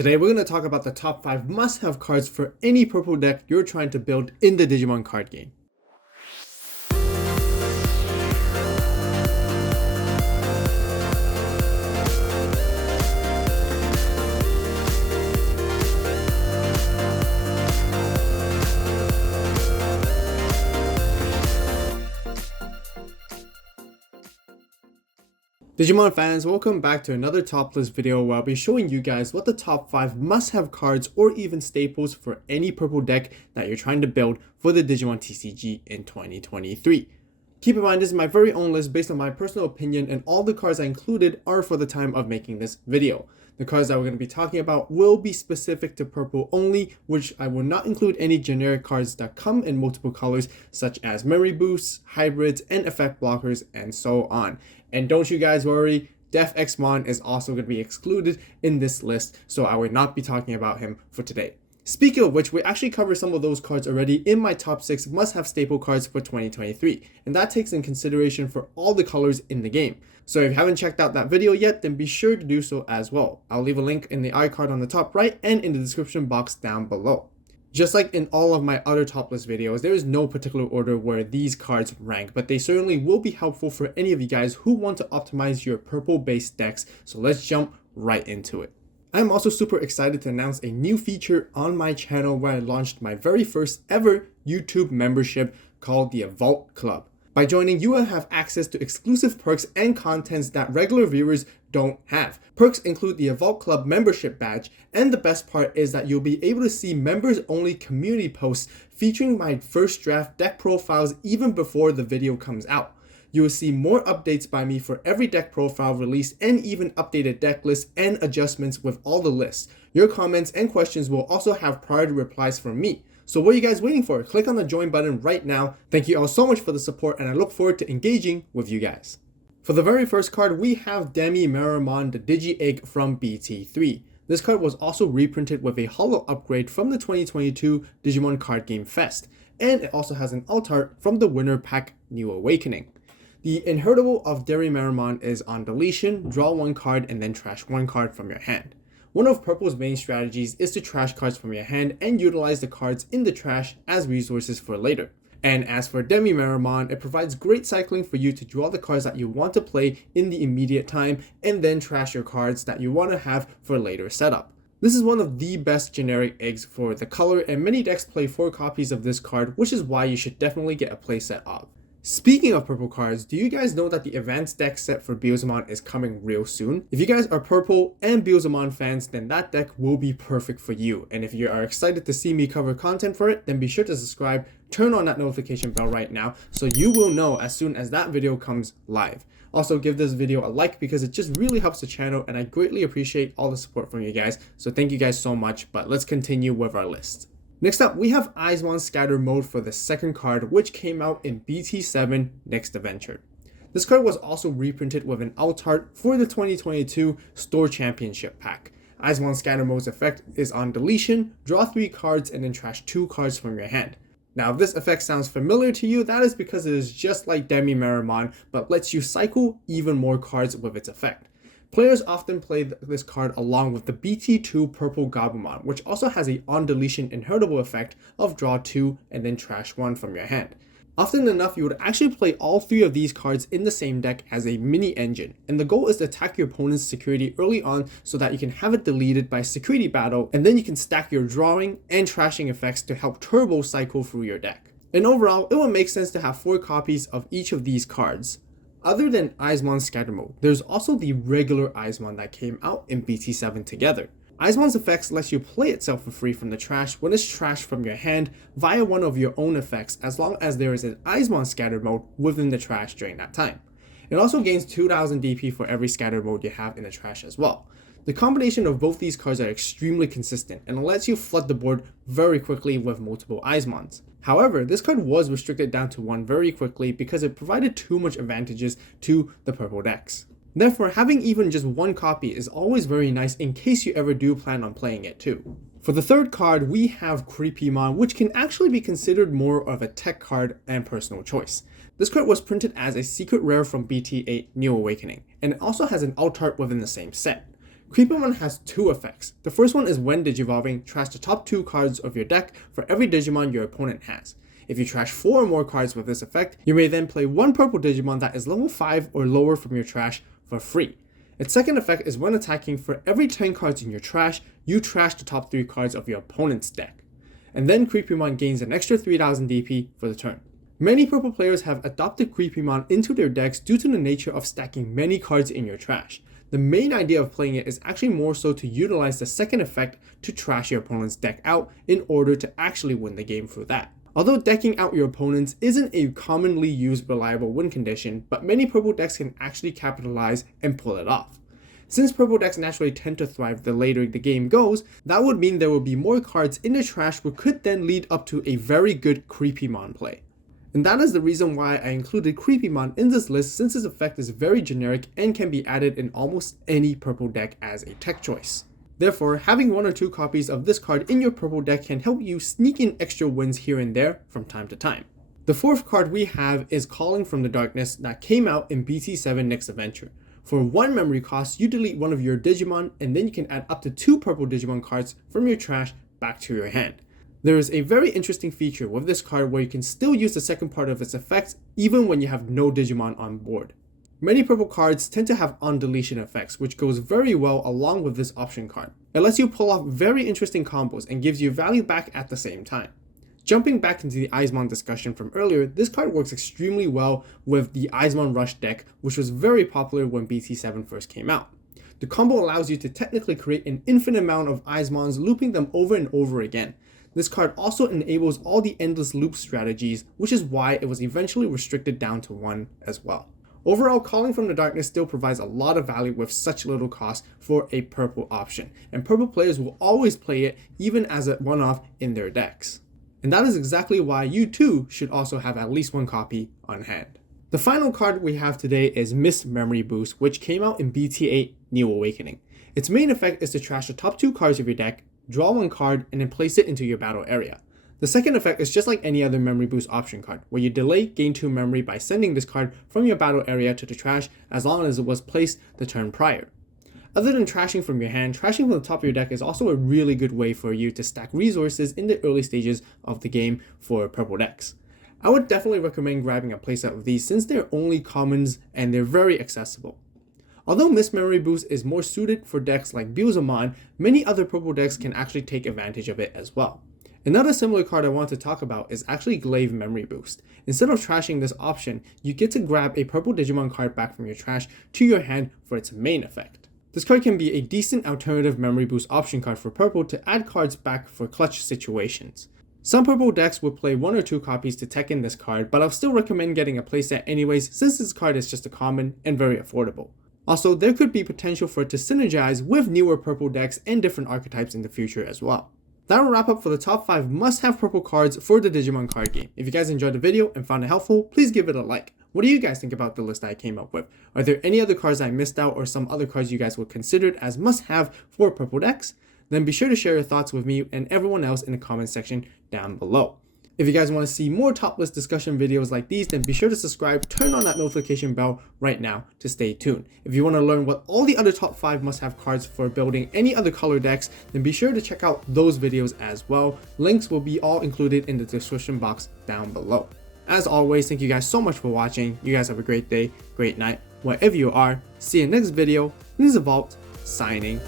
Today we're going to talk about the top 5 must-have cards for any purple deck you're trying to build in the Digimon card game. Digimon fans, welcome back to another top list video where I'll be showing you guys what the top 5 must-have cards or even staples for any purple deck that you're trying to build for the Digimon TCG in 2023. Keep in mind, this is my very own list based on my personal opinion, and all the cards I included are for the time of making this video. The cards that we're going to be talking about will be specific to purple only, which I will not include any generic cards that come in multiple colors such as memory boosts, hybrids, and effect blockers, and so on. And don't you guys worry, Iceman is also going to be excluded in this list, so I will not be talking about him for today. Speaking of which, we actually covered some of those cards already in my top 6 must-have staple cards for 2023, and that takes in consideration for all the colors in the game. So if you haven't checked out that video yet, then be sure to do so as well. I'll leave a link in the iCard on the top right and in the description box down below. Just like in all of my other top list videos, there is no particular order where these cards rank, but they certainly will be helpful for any of you guys who want to optimize your purple based decks. So let's jump right into it. I'm also super excited to announce a new feature on my channel where I launched my very first ever YouTube membership called the Avault Club. By joining, you will have access to exclusive perks and contents that regular viewers don't have. Perks include the Avault Club membership badge, and the best part is that you'll be able to see members-only community posts featuring my first draft deck profiles even before the video comes out. You will see more updates by me for every deck profile released and even updated deck lists and adjustments with all the lists. Your comments and questions will also have priority replies from me. So what are you guys waiting for? Click on the join button right now. Thank you all so much for the support, and I look forward to engaging with you guys. For the very first card, we have Demi Meromon, the Digi-Egg from BT3. This card was also reprinted with a holo upgrade from the 2022 Digimon Card Game Fest, and it also has an alt art from the winner pack New Awakening. The inheritable of Demi Meromon is on deletion, draw 1 card and then trash 1 card from your hand. One of Purple's main strategies is to trash cards from your hand and utilize the cards in the trash as resources for later. And as for Demi Meromon, it provides great cycling for you to draw the cards that you want to play in the immediate time and then trash your cards that you want to have for later setup. This is one of the best generic eggs for the color, and many decks play 4 copies of this card, which is why you should definitely get a playset of. Speaking of purple cards, do you guys know that the advanced deck set for Beelzemon is coming real soon? If you guys are purple and Beelzemon fans, then that deck will be perfect for you. And if you are excited to see me cover content for it, then be sure to subscribe, turn on that notification bell right now so you will know as soon as that video comes live. Also, give this video a like because it just really helps the channel, and I greatly appreciate all the support from you guys. So thank you guys so much, but let's continue with our list. Next up, we have Iceman Scatter Mode for the second card, which came out in BT7 Next Adventure. This card was also reprinted with an alt art for the 2022 Store Championship pack. Iceman Scatter Mode's effect is on deletion, draw 3 cards and then trash 2 cards from your hand. Now, if this effect sounds familiar to you, that is because it is just like Demi Meromon, but lets you cycle even more cards with its effect. Players often play this card along with the BT2 Purple Gabumon, which also has a on deletion inheritable effect of draw 2 and then trash 1 from your hand. Often enough, you would actually play all 3 of these cards in the same deck as a mini engine, and the goal is to attack your opponent's security early on so that you can have it deleted by security battle, and then you can stack your drawing and trashing effects to help turbo cycle through your deck. And overall, it would make sense to have 4 copies of each of these cards. Other than Iceman Scatter Mode, there's also the regular Iceman that came out in BT7 together. Iceman's effects lets you play itself for free from the trash when it's trashed from your hand via one of your own effects, as long as there is an Iceman Scatter Mode within the trash during that time. It also gains 2000 DP for every Scatter Mode you have in the trash as well. The combination of both these cards are extremely consistent and lets you flood the board very quickly with multiple Icemans. However, this card was restricted down to 1 very quickly because it provided too much advantages to the purple decks. Therefore, having even just 1 copy is always very nice in case you ever do plan on playing it too. For the third card, we have Creepymon, which can actually be considered more of a tech card and personal choice. This card was printed as a secret rare from BT8 New Awakening, and it also has an alt art within the same set. Creepymon has two effects. The first one is when digivolving, trash the top 2 cards of your deck for every Digimon your opponent has. If you trash 4 or more cards with this effect, you may then play one purple Digimon that is level 5 or lower from your trash for free. Its second effect is when attacking, for every 10 cards in your trash, you trash the top 3 cards of your opponent's deck. And then Creepymon gains an extra 3000 DP for the turn. Many purple players have adopted Creepymon into their decks due to the nature of stacking many cards in your trash. The main idea of playing it is actually more so to utilize the second effect to trash your opponent's deck out in order to actually win the game through that. Although decking out your opponents isn't a commonly used reliable win condition, but many purple decks can actually capitalize and pull it off. Since purple decks naturally tend to thrive the later the game goes, that would mean there will be more cards in the trash, which could then lead up to a very good Creepymon play. And that is the reason why I included Creepymon in this list, since its effect is very generic and can be added in almost any purple deck as a tech choice. Therefore, having 1 or 2 copies of this card in your purple deck can help you sneak in extra wins here and there from time to time. The fourth card we have is Calling from the Darkness, that came out in BT7 Next Adventure. For 1 memory cost, you delete one of your Digimon, and then you can add up to 2 purple Digimon cards from your trash back to your hand. There is a very interesting feature with this card where you can still use the second part of its effects even when you have no Digimon on board. Many purple cards tend to have on deletion effects, which goes very well along with this option card. It lets you pull off very interesting combos and gives you value back at the same time. Jumping back into the Iceman discussion from earlier, this card works extremely well with the Iceman Rush deck, which was very popular when BT7 first came out. The combo allows you to technically create an infinite amount of Icemans, looping them over and over again. This card also enables all the endless loop strategies, which is why it was eventually restricted down to 1 as well. Overall, Calling from the Darkness still provides a lot of value with such little cost for a purple option, and purple players will always play it even as a one-off in their decks. And that is exactly why you too should also have at least 1 copy on hand. The final card we have today is Miss Memory Boost, which came out in BT8 New Awakening. Its main effect is to trash the top 2 cards of your deck, draw 1 card, and then place it into your battle area. The second effect is just like any other memory boost option card, where you delay gain 2 memory by sending this card from your battle area to the trash as long as it was placed the turn prior. Other than trashing from your hand, trashing from the top of your deck is also a really good way for you to stack resources in the early stages of the game for purple decks. I would definitely recommend grabbing a playset of these since they're only commons and they're very accessible. Although Miss Memory Boost is more suited for decks like Digimon, many other purple decks can actually take advantage of it as well. Another similar card I want to talk about is actually Glaive Memory Boost. Instead of trashing this option, you get to grab a purple Digimon card back from your trash to your hand for its main effect. This card can be a decent alternative memory boost option card for purple to add cards back for clutch situations. Some purple decks would play 1 or 2 copies to tech in this card, but I'll still recommend getting a playset anyways since this card is just a common and very affordable. Also, there could be potential for it to synergize with newer purple decks and different archetypes in the future as well. That will wrap up for the top 5 must-have purple cards for the Digimon card game. If you guys enjoyed the video and found it helpful, please give it a like. What do you guys think about the list I came up with? Are there any other cards I missed out or some other cards you guys would consider as must-have for purple decks? Then be sure to share your thoughts with me and everyone else in the comment section down below. If you guys want to see more top list discussion videos like these, then be sure to subscribe, turn on that notification bell right now to stay tuned. If you want to learn what all the other top 5 must-have cards for building any other color decks, then be sure to check out those videos as well. Links will be all included in the description box down below. As always, thank you guys so much for watching. You guys have a great day, great night, wherever you are. See you next video. This is Avault, signing